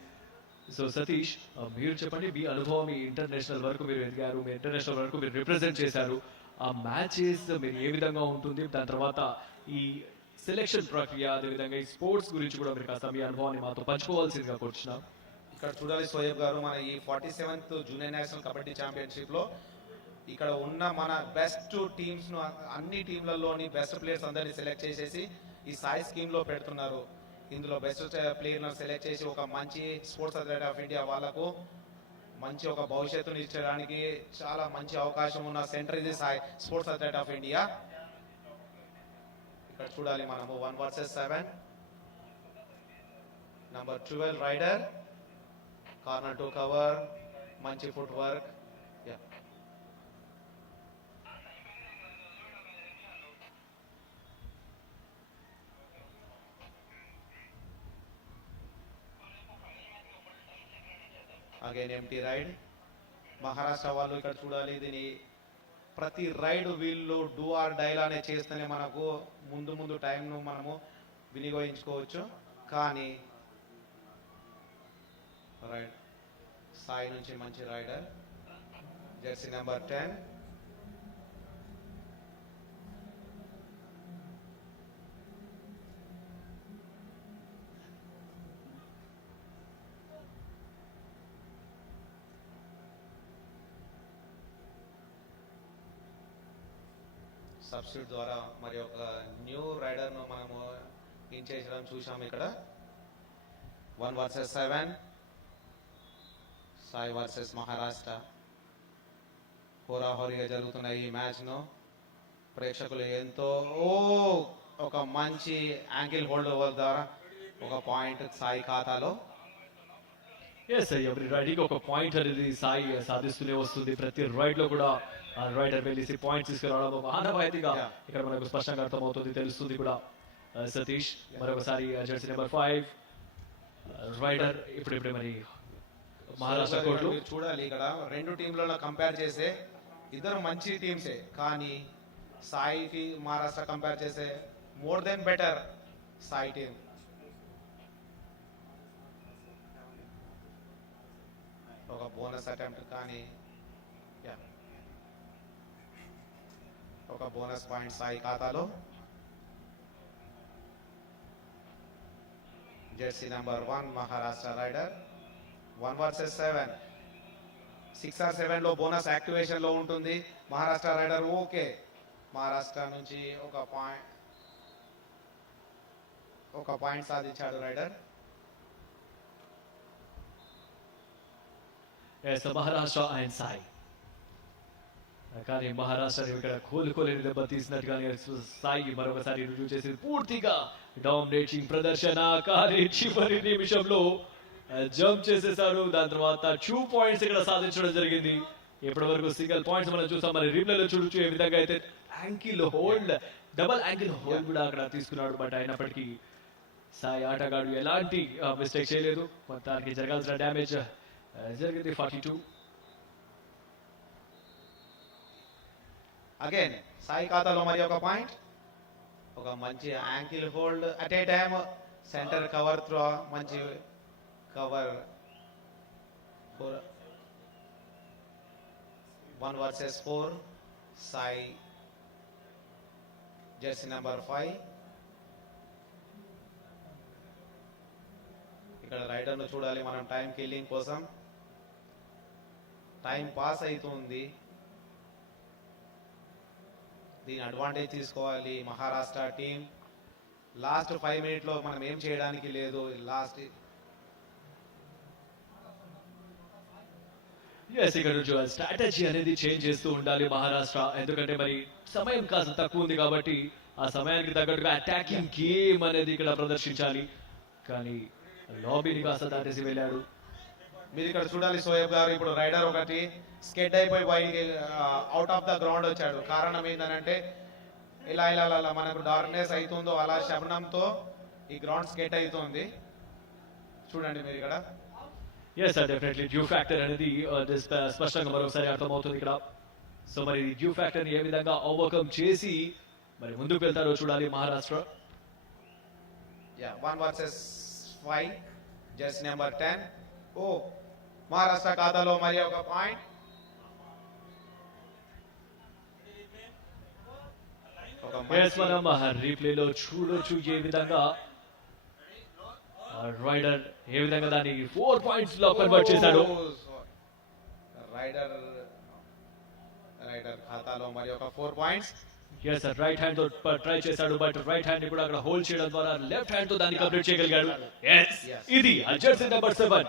సో సతీష్, మీరు చెప్పండి, మీ అనుభవం, మీ ఇంటర్నేషనల్ వరకు మీరు ఎదిగారు, మీ ఇంటర్నేషనల్ వరకు మీరు రిప్రజెంట్ చేశారు. ఆ మ్యాచెస్ మీరు ఏ విధంగా ఉంటుంది, దాని తర్వాత ఈ సెలెక్షన్ ప్రక్రియ, అదేవిధంగా ఈ స్పోర్ట్స్ గురించి కూడా మీరు కాస్త మీ అనుభవాన్ని మాతో పంచుకోవాల్సిందిగా కోరుచున్నాం. ఇక్కడ చూడాలి సోయబ్ గారు, మన ఈ 47th junior national kabaddi championship లో ఇక్కడ ఉన్న మన బెస్ట్ టీమ్స్ ను, అన్ని టీంలలోని బెస్ట్ ప్లేయర్స్ అందరినీ సెలెక్ట్ చేసేసి ఈ సాయి స్కీమ్ లో పెడుతున్నారు. ఇందులో బెస్ట్ ప్లేయర్ సెలెక్ట్ చేసి ఒక మంచి స్పోర్ట్స్ అథారిటీ ఆఫ్ ఇండియా వాళ్ళకు మంచి ఒక భవిష్యత్తును ఇచ్చడానికి చాలా మంచి అవకాశం ఉన్న సెంటర్ ఇది Sai sports authority of India. ఇక్కడ చూడాలి మనము 1 versus 7. Number 12 raider. Corner 2 cover. మంచి footwork. Again empty raid. Maharashtra వాళ్ళు ఇక్కడ చూడాలి, దీని ప్రతి రైడ్ వీళ్ళు డూ ఆర్ డైలానే చేస్తేనే మనకు ముందు టైంను మనము వినియోగించుకోవచ్చు. కానీ రైడ్ సాయి నుంచి మంచి రైడర్, జెర్సీ నెంబర్ 10. సబ్స్టిట్యూట్ ద్వారా మరి ఒక న్యూ రైడర్ ను మనము ఇంచేయడం చూసాము ఇక్కడ. 1 వర్సెస్ 7. సాయి వర్సెస్ మహారాష్ట్ర. హోరాహోరీగా జరుగుతున్న ఈ మ్యాచ్ ను ప్రేక్షకులు ఎంతో ఒక మంచి యాంగిల్ హోల్డ్ ద్వారా ఒక పాయింట్ సాయి ఖాతాలో. ఎవ్రీ రైడింగ్ ఒక పాయింట్ అనేది సాయి సాధిస్తూనే వస్తుంది. ప్రతి రైడ్ లో కూడా రైడర్ వెళ్ళేసి పాయింట్స్ తీసుకురావడం ఒక ఆనవాయితీగా ఇక్కడ మనకు స్పష్టంగా అర్థమవుతుంది, తెలుస్తుంది కూడా. సతీష్, మరొకసారి జెర్సీ నెంబర్ 5 రైడర్ ఇప్పుడిప్పుడే మరి మహారాష్ట్ర కోర్టులో చూడాలి. ఇక్కడ రెండు టీంలలో కంపేర్ చేస్తే ఇద్దరు మంచి టీమ్సే, కానీ సాయికి మహారాష్ట్ర కంపేర్ చేస్తే more than better Sai team. ఒక బోనస్ అటెంప్ట్ కానీ ఒక బోనస్ పాయింట్ సాయి ఖాతాలో. Jersey number 1 Maharashtra raider. 1 versus 7. 6 or 7 లో బోనస్ యాక్టివేషన్ లో ఉంటుంది. మహారాష్ట్ర రైడర్ ఓకే, మహారాష్ట్ర నుంచి ఒక పాయింట్ సాధించాడు రైడర్. మహారాష్ట్ర అండ్ సాయి. కానీ మహారాష్ట్రని ఇక్కడ కోలుకోలేని దెబ్బ తీసినట్టుగానే సాయి మరొకసారి రుజువు చేసి పూర్తిగా డామినేటింగ్ ప్రదర్శన. కానీ చివరి నిమిషంలో జంప్ చేసేసాడు. దాని తర్వాత 2 పాయింట్స్ ఇక్కడ సాధించడం జరిగింది. ఇప్పటి వరకు సింగిల్ పాయింట్స్ మనం చూసాం. మరి రిప్లేలో చూడొచ్చు ఏ విధంగా అయితే ankle hold, double ankle hold కూడా అక్కడ తీసుకున్నాడు. బట్ అయినప్పటికీ సాయి ఆటగాడు ఎలాంటి మిస్టేక్ చేయలేదు. మొత్తానికి జరగాల్సిన డ్యామేజ్ జరిగింది. 42. అగైన్ సాయి ఖాతాలో మరి ఒక పాయింట్, ఒక మంచి ankle hold at a time, centre cover throw, మంచి cover 1 versus 4. Sai jersey number 5. ఇక్కడ రైడర్ను చూడాలి మనం టైం కిల్లింగ్ కోసం. టైం పాస్ అవుతుంది, దీని అడ్వాంటేజ్ తీసుకోవాలి మహారాష్ట్ర టీం. లాస్ట్ 5 మినిట్లో మనం ఏం చేయడానికి లేదు. లాస్ట్ ఇక్కడ స్ట్రాటజీ అనేది చేంజ్ చేస్తూ ఉండాలి మహారాష్ట్ర. ఎందుకంటే మరి సమయం కాస్త తక్కువ ఉంది కాబట్టి ఆ సమయానికి తగ్గట్టుగా అటాకింగ్ గేమ్ అనేది ఇక్కడ ప్రదర్శించాలి. కానీ లాబీని కాస్త దాటేసి వెళ్ళాడు. మీరు ఇక్కడ చూడాలి సోయబ్ గారు, ఇప్పుడు రైడర్ ఒకటి స్కెడ్ అయిపోయి బయటికి అవుట్ ఆఫ్ ద గ్రౌండ్ వచ్చాడు. కారణం ఏంటంటే ఇలా ఇలా ఇలా మనకు డార్క్నెస్ అవుతుందో అలా శబ్దంతో ఈ గ్రౌండ్ స్కెడ్ అవుతుంది. చూడండి మీరు ఇక్కడ. Yes sir, definitely due factor అనేది స్పష్టంగా మరొకసారి అర్థమవుతుంది ఇక్కడ. సో మరి డ్యూ ఫ్యాక్టర్ ని ఏ విధంగా ఓవర్కమ్ చేసి మరి ముందుకు వెళ్తారో చూడాలి మహారాష్ట్ర. 1 versus 5, Jersey number 10. ఓ మహారాష్ట్ర ఖాతాలో మరి ఒక పాయింట్. మనం రీప్లేలో చూడొచ్చు ఏ విధంగా రైడర్ ఏ విధంగా దాన్ని 4 పాయింట్స్ లో కన్వర్ట్ చేశాడు. రైడర్ ఖాతాలో మరి ఒక 4 points. Yes sir, right hand తో ట్రై చేశాడు. బట్ రైట్ హ్యాండ్ కూడా అక్కడ హోల్డ్ చేయడం ద్వారా లెఫ్ట్ హ్యాండ్ తో దాన్ని కంప్లీట్ చేయగలిగాడు. ఎస్, ఇది జెర్సీ నెంబర్ 7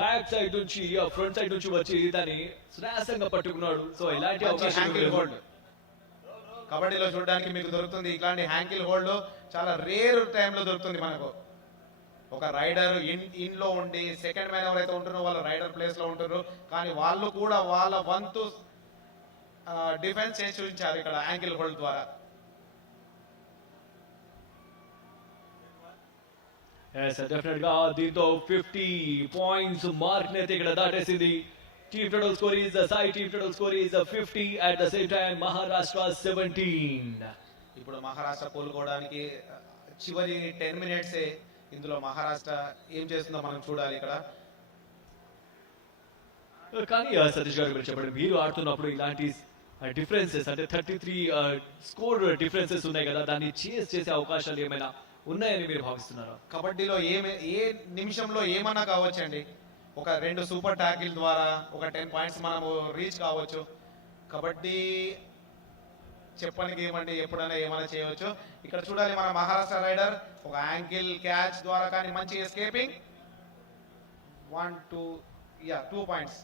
బ్యాక్ సైడ్ నుంచి ఫ్రంట్ సైడ్ నుంచి వచ్చి దాన్ని శ్రేష్టంగా పట్టుకున్నాడు. సో ఇలాంటి హ్యాంకిల్ హోల్డ్ కబడ్డీలో చూడడానికి మీకు దొరుకుతుంది. ఇట్లాంటి హ్యాంకిల్ హోల్డ్ చాలా రేర్ టైంలో దొరుకుతుంది మనకు. ఒక రైడర్ ఇన్ లో ఉండి సెకండ్ మ్యాన్ ఎవరైతే ఉంటున్నారో వాళ్ళు రైడర్ ప్లేస్ లో ఉంటున్నారు, కానీ వాళ్ళు కూడా వాళ్ళ వంతు డిఫెన్స్ చేసి చూపించారు ఇక్కడ యాంకిల్ హోల్డ్ ద్వారా. డెఫినెట్ గా దీంతో 50 పాయింట్స్ మార్క్ అయితే ఇక్కడ దాటేసింది. Team total score is Sai team total score is 50. At the same time Maharashtra 17. ఇప్పుడు మహారాష్ట్ర కోలుకోవడానికి చివరి 10 మినిట్స్ ఇందులో మహారాష్ట్ర ఏం చేస్తుందో మనం చూడాలి ఇక్కడ. కానీ సతీష్ గారు మీరు చెప్పండి, మీరు ఆడుతున్నప్పుడు ఇలాంటి డిఫరెన్సెస్ అంటే 33 స్కోర్ డిఫరెన్సెస్ ఉన్నాయి కదా, దాన్ని చేస్ చేసే అవకాశాలు ఏమైనా ఉన్నాయని మీరు భావిస్తున్నారా? కబడ్డీలో ఏ నిమిషంలో ఏమన్నా కావచ్చండి. ఒక 2 సూపర్ ట్యాకిల్ ద్వారా ఒక 10 పాయింట్స్ మనము రీచ్ కావచ్చు. కబడ్డీ చెప్పడానికి ఏమండి, ఎప్పుడైనా ఏమైనా చేయవచ్చు. ఇక్కడ చూడాలి మన మహారాష్ట్ర రైడర్ ఒక యాంకిల్ క్యాచ్ ద్వారా కానీ మంచి ఎస్కేపింగ్. 2 పాయింట్స్.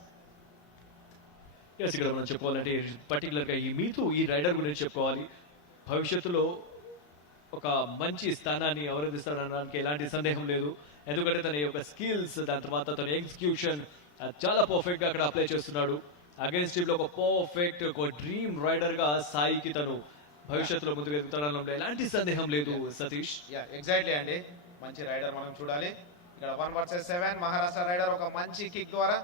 ఇక్కడ మనం చెప్పుకోవాలంటే పర్టికులర్ గా ఈ రైడర్ గురించి చెప్పుకోవాలి. భవిష్యత్తులో ఒక మంచి స్థానాన్ని అవరోధిస్తారనడానికి ఎలాంటి సందేహం లేదు. ఎందుకంటే తన యొక్క స్కిల్స్, దాని తర్వాత తన ఎగ్జిక్యూషన్ చాలా పర్ఫెక్ట్ గా అక్కడ అప్లై చేస్తున్నాడు. అగైన్స్ టీమ్ లో ఒక పర్ఫెక్ట్ ఒక డ్రీమ్ రైడర్ గా సాయికి తను భవిష్యత్తులో ముందుకు ఎదుగుతాడనడంలో ఎలాంటి సందేహం లేదు. సతీష్ ఎగ్జాక్ట్లీ అండి, మంచి రైడర్ మనం చూడాలి. ఇక్కడ 1 వర్సెస్ 7 మహారాష్ట్ర రైడర్ ఒక మంచి కిక్ ద్వారా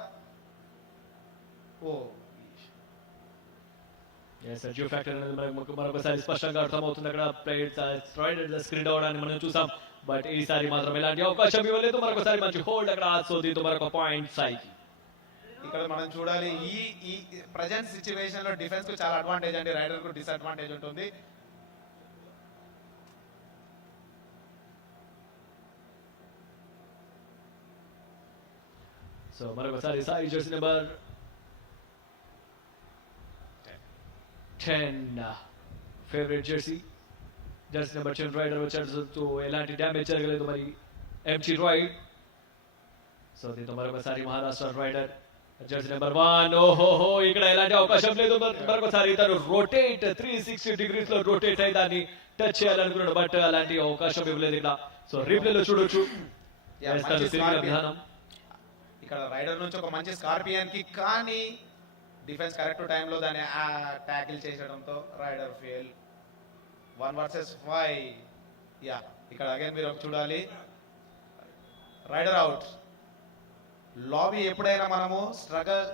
డ్యూ ఫ్యాక్టర్ అనేది మరొకసారి స్పష్టంగా అర్థమవుతుంది. అక్కడ ప్లేయర్స్ రైడర్ స్క్రీన్ అవడాన్ని మనం చూసాం. బట్ ఈసారి మాత్రం ఎలాంటి అవకాశం ఇవ్వలేదు. మరొకసారి మంచి హోల్డ్ అక్కడ. సో దీంతో మరొక పాయింట్ సాయికి. ఇక్కడ మనం చూడాలి ఈ ప్రజెంట్ సిచ్యువేషన్ లో డిఫెన్స్ కు చాలా అడ్వాంటేజ్ అండి, రైడర్ కు డిసడ్వాంటేజ్ ఉంటుంది. సో మరొకసారి Sai jersey number 10 favourite jersey number 10 raider వచ్చాడు. ఎలాంటి డ్యామేజ్ జరగలేదు మరి ఎంటీ రైడ్. సో దీంతో మరొకసారి మహారాష్ట్ర రైడర్ జడ్జ్ నెంబర్ 1 ఓహోహో ఇక్కడ ఎలాంటి అవకాశం లేదు మరొకసారి తను రొటేట్ 360 డిగ్రీస్ లో రొటేట్ అయి దాన్ని టచ్ చేయాలనుకున్నాడు బట్ అలాంటి అవకాశం ఇవ్వలేదు ఇక్కడ సో రీప్లేలో చూడొచ్చు Yeah, తను మంచి తిరిగిన scorpion. విధానం ఇక్కడ రైడర్ నుంచి ఒక మంచి స్కార్పియన్ కి కానీ డిఫెన్స్ కరెక్ట్ టైంలో దాన్ని ట్యాకిల్ చేసడంతో రైడర్ ఫెయిల్ 1 వర్సెస్ 5. యా ఇక్కడ అగైన్ మీరు చూడాలి రైడర్ అవుట్. లాబీ ఎప్పుడైనా మనము స్ట్రగల్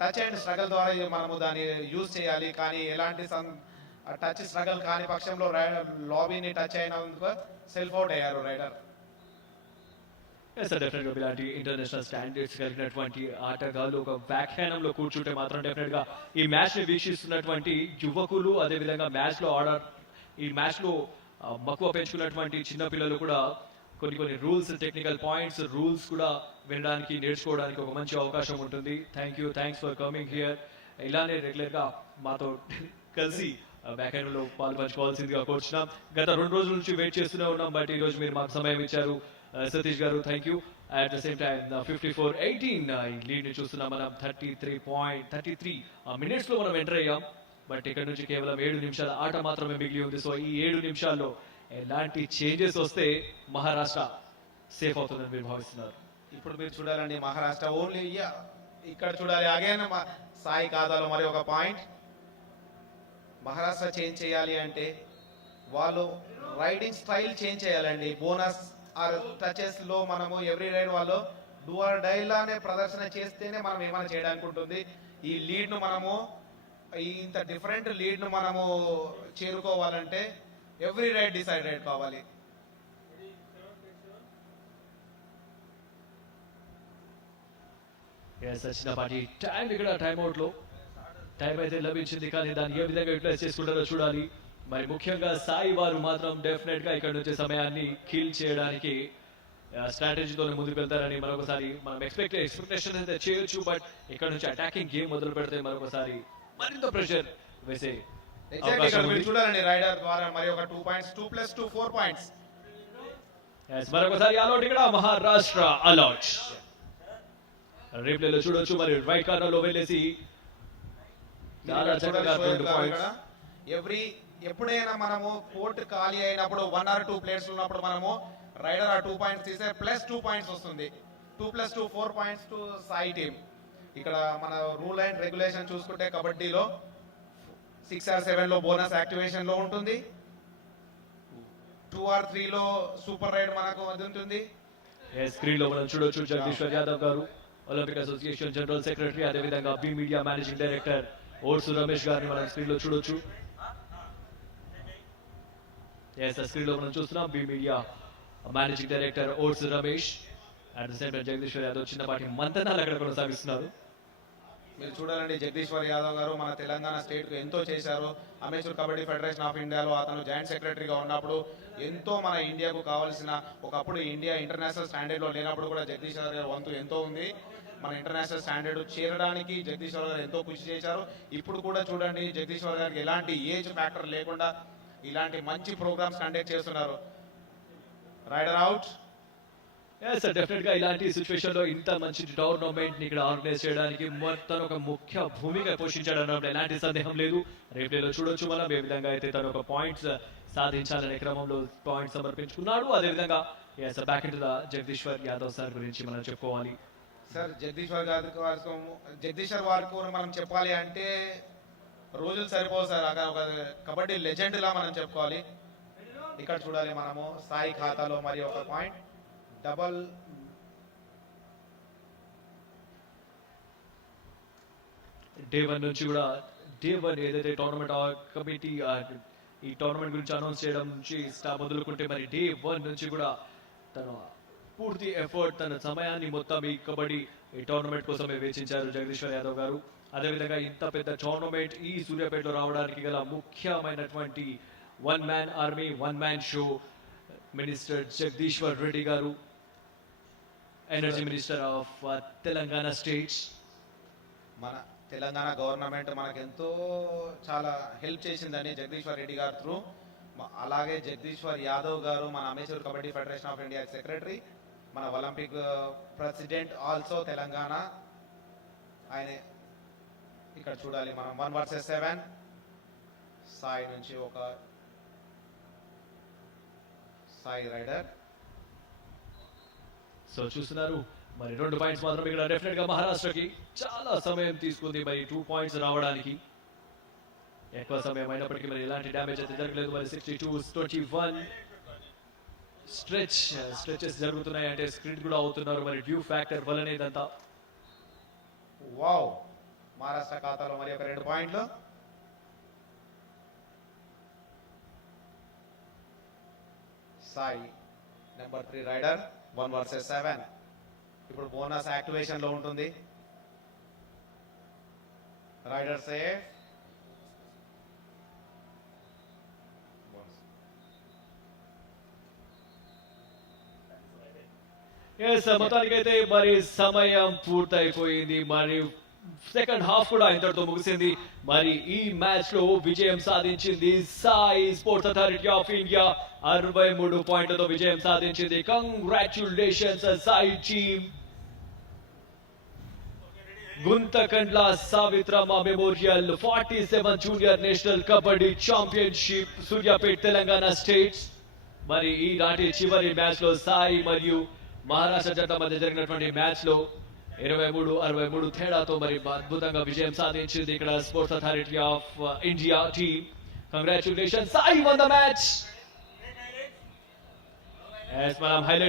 టచ్ అండ్ స్ట్రగల్ ద్వారా మనము దాన్ని యూజ్ చేయాలి కానీ ఎలాంటి టచ్ స్ట్రగల్ కాని పక్షంలో లాబీని టచ్ అయినందుకు సెల్ఫ్ అవుట్ అయ్యారు రైడర్. డెఫినెట్ గా ఇలాంటి ఇంటర్నేషనల్ స్టాండర్డ్స్ కలిగినటువంటి ఆటగాళ్ళు ఒక వ్యాఖ్యానంలో కూర్చుంటే మాత్రం డెఫినెట్ గా ఈ మ్యాచ్ ని వీక్షిస్తున్నటువంటి యువకులు అదే విధంగా మ్యాచ్ లో ఈ మ్యాచ్ లో మక్కువ పెంచుకున్నటువంటి చిన్న పిల్లలు కూడా కొన్ని రూల్స్ టెక్నికల్ పాయింట్స్ రూల్స్ కూడా వినడానికి నేర్చుకోవడానికి ఒక మంచి అవకాశం ఉంటుంది. Thanks for coming here. ఇలానే రెగ్యులర్ గా మాతో కలిసి వ్యాఖ్యానంలో పాల్పంచుకోవాల్సిందిగా కోరుచున్నాం. గత 2 రోజుల నుంచి వెయిట్ చేస్తూనే ఉన్నాం బట్ ఈ రోజు మీరు మాకు సమయం ఇచ్చారు సతీష్ గారు. Thank you. At the same time 54-18 lead ని చూస్తున్నాం మనం. 33 మినిట్స్ లో మనం ఎంటర్ అయ్యాం బట్ ఇక్కడ నుంచి కేవలం 7 నిమిషాల ఆట మాత్రమే మిగిలి ఉంది. సో ఈ 7 నిమిషాల్లో ఎలాంటి చేంజెస్ వస్తే మహారాష్ట్ర సేఫ్ అవుతుందని మీరు భావిస్తున్నారు? ఇప్పుడు మీరు చూడాలండి మహారాష్ట్ర ఓన్లీ ఇక్కడ చూడాలి అగైన్ సాయి ఖాతాలో మరి ఒక పాయింట్. మహారాష్ట్ర చేంజ్ చేయాలి అంటే వాళ్ళు రైడింగ్ స్టైల్ చేంజ్ చేయాలండి. బోనస్ ఆర్ టచెస్ లో మనము ఎవ్రీ రైడ్ వాళ్ళు డూ ఆర్ డై లానే ప్రదర్శన చేస్తేనే మనం ఏమైనా చేయడానికి ఉంటుంది. ఈ లీడ్ ను మనము ఇంత డిఫరెంట్ లీడ్ ను మనము చేరుకోవాలంటే ఎవ్రీ రైడ్ డిసైడెడ్ కావాలి. చిన్నపాటి టైం ఇక్కడ టైం అవుట్ లో టైం అయితే లభించింది కానీ దాన్ని ఏ విధంగా యూటిలైజ్ చేసుకుంటారో చూడాలి. మరి ముఖ్యంగా సాయి వారు మాత్రం డెఫినెట్ గా ఇక్కడ వచ్చే సమయాన్ని కిల్ చేయడానికి స్ట్రాటజీతోనే ముందుకు వెళ్తారని మరొకసారి మనం ఎక్స్పెక్టేషన్ అయితే చేయొచ్చు బట్ ఇక్కడ నుంచి అటాకింగ్ గేమ్ మొదలు పెడితే మరొకసారి మరింత ప్రెషర్ వేసే అవకాశం ఉంది. చూడాలండి రైడర్ ద్వారా మరి ఒక 2 పాయింట్స్ 2+2 4 పాయింట్స్. మరొకసారి అలౌట్ ఇక్కడ మహారాష్ట్ర అలౌట్. రీప్లేలో చూడొచ్చు మరి రైట్ కార్నర్ లో వెళ్ళేసి చాలా చక్కగా 2 పాయింట్స్. ఎప్పుడైనా మనము కోర్టు ఖాళీ అయినప్పుడు 1 or 2 ప్లేయర్స్ ఉన్నప్పుడు మనము రైడర్ ఆ 2 పాయింట్స్ తీసే +2 పాయింట్స్ వస్తుంది. 2+2 4 పాయింట్స్ టు సాయి టీమ్. ఇక్కడ మన రూల్ అండ్ రెగ్యులేషన్ చూసుకుంటే కబడ్డీలో 6 or 7 లో బోనస్ యాక్టివేషన్ లో ఉంటుంది. 2 or 3 లో సూపర్ రైడ్ మనకు అది ఉంటుంది. స్క్రీన్ లో మనం చూడొచ్చు జగదీశ్వర్ యాదవ్ గారు ఒలింపిక్ అసోసియేషన్ జనరల్ సెక్రటరీ అదే విధంగా B media managing director Orsu Ramesh గారిని మనం స్క్రీన్ లో చూడొచ్చు. స్క్రీన్ లో మనం చూస్తున్నాం B media managing director Orsu Ramesh at the same time Jagadishwar Yadav చిన్నపాటి మంతనాలు అక్కడ కొనసాగిస్తున్నారు. మీరు చూడాలండి జగదీశ్వర్ యాదవ్ గారు మన తెలంగాణ స్టేట్ కు ఎంతో చేశారు. అమేచూర్ కబడ్డీ ఫెడరేషన్ ఆఫ్ ఇండియాలో అతను జాయింట్ సెక్రటరీగా ఉన్నప్పుడు ఎంతో మన ఇండియాకు కావాల్సిన ఒకప్పుడు ఇండియా ఇంటర్నేషనల్ స్టాండర్డ్ లో లేనప్పుడు కూడా జగదీశ్వర్ గారి వంతు ఎంతో ఉంది. మన ఇంటర్నేషనల్ స్టాండర్డ్ చేరడానికి జగదీశ్వర్ గారు ఎంతో కృషి చేశారు. ఇప్పుడు కూడా చూడండి జగదీశ్వర్ గారికి ఎలాంటి ఏజ్ ఫ్యాక్టర్ లేకుండా ఇలాంటి మంచి ప్రోగ్రామ్స్ కండక్ట్ చేస్తున్నారు. Rider out. డెఫినెట్ గా ఇలాంటి సిచ్యువేషన్ లో ఇంత మంచి టోర్నమెంట్ ని ఇక్కడ ఆర్గనైజ్ చేయడానికి మొత్తం ఒక ముఖ్య భూమిక పోషించాడన్నప్పుడు ఎలాంటి సందేహం లేదు. రేపులో చూడొచ్చు మనం ఏ విధంగా అయితే తను ఒక పాయింట్స్ సాధించాలనే క్రమంలో పాయింట్స్ సమర్పించుకున్నాడు. అదే విధంగా back into the Jagadishwar Yadav sir గురించి మనం చెప్పుకోవాలి. సార్ జగదీశ్వర్ వారికి మనం చెప్పాలి అంటే రోజులు సరిపోవు సార్. ఒక కబడ్డీ లెజెండ్ లా మనం చెప్పుకోవాలి. ఇక్కడ చూడాలి మనము సాయి ఖాతాలో మరి ఒక పాయింట్ డబల్ డే 1 నుంచి కూడా డే 1 ఏదైతే టోర్నమెంట్ కమిటీ ఈ టోర్నమెంట్ గురించి అనౌన్స్ చేయడం నుంచి మొదలుకుంటే మరి డే 1 నుంచి కూడా తన పూర్తి ఎఫర్ట్ తన సమయాన్ని మొత్తం ఈ కబడ్డీ ఈ టోర్నమెంట్ కోసమే వేచించారు జగదీశ్వర్ యాదవ్ గారు. అదేవిధంగా ఇంత పెద్ద టోర్నమెంట్ ఈ సూర్యాపేటలో రావడానికి గల ముఖ్యమైనటువంటి 1 man army 1 man show minister Jagadishwar Reddy గారు, energy minister of Telangana states. మన తెలంగాణ గవర్నమెంట్ మనకు ఎంతో చాలా హెల్ప్ చేసిందని జగదీశ్వర్ రెడ్డి గారు త్రూ. అలాగే జగదీశ్వర్ యాదవ్ గారు మన amateur kabaddi federation of India secretary, మన ఒలింపిక్ ప్రెసిడెంట్ ఆల్సో తెలంగాణ. ఆయన ఇక్కడ చూడాలి మనం 1 వర్సెస్ 7 సాయి నుంచి ఒక సాయి రైడర్ సో చూస్తున్నారు మరి 2 పాయింట్స్ మాత్రం ఇక్కడ డెఫినెట్ గా మహారాష్ట్రకి చాలా సమయం తీసుకుంది మరి 2 పాయింట్స్ రావడానికి. ఎక్కువ సమయం అయినప్పటికీ మరి ఎలాంటి డ్యామేజ్ అయితే జరగలేదు. మరి 62-21 స్ట్రెచెస్ జరుగుతున్నాయి అంటే స్క్రీన్ కూడా అవుతున్నారు మరి డ్యూ ఫ్యాక్టర్ వల్లనే ఇదంతా. వావ్ మహారాష్ట్ర ఖాతాలో మరి ఒక 2 పాయింట్లు. Sai number 3 raider 1 versus 7. ఇప్పుడు బోనస్ యాక్టివేషన్ లో ఉంటుంది. Raider safe. మొత్తానికైతే మరి సమయం పూర్తయిపోయింది. మరి సెకండ్ హాఫ్ కూడా ఇంతటితో ముగిసింది. మరి ఈ మ్యాచ్ లో విజయం సాధించింది Sai sports authority of India 63 పాయింట్లతో విజయం సాధించింది. Congratulations Sai team. Guntakandla Savitramma memorial 47 junior national kabaddi championship Suryapet Telangana states. మరి ఈ నాటి చివరి మ్యాచ్ లో సాయి మరియు మహారాష్ట్ర జట్ల మధ్య జరిగినటువంటి మ్యాచ్ లో 23-63 తేడాతో మరి అద్భుతంగా విజయం సాధించింది ఇక్కడ sports authority of India team. Congratulation Sai one the match. మనం హైలైట్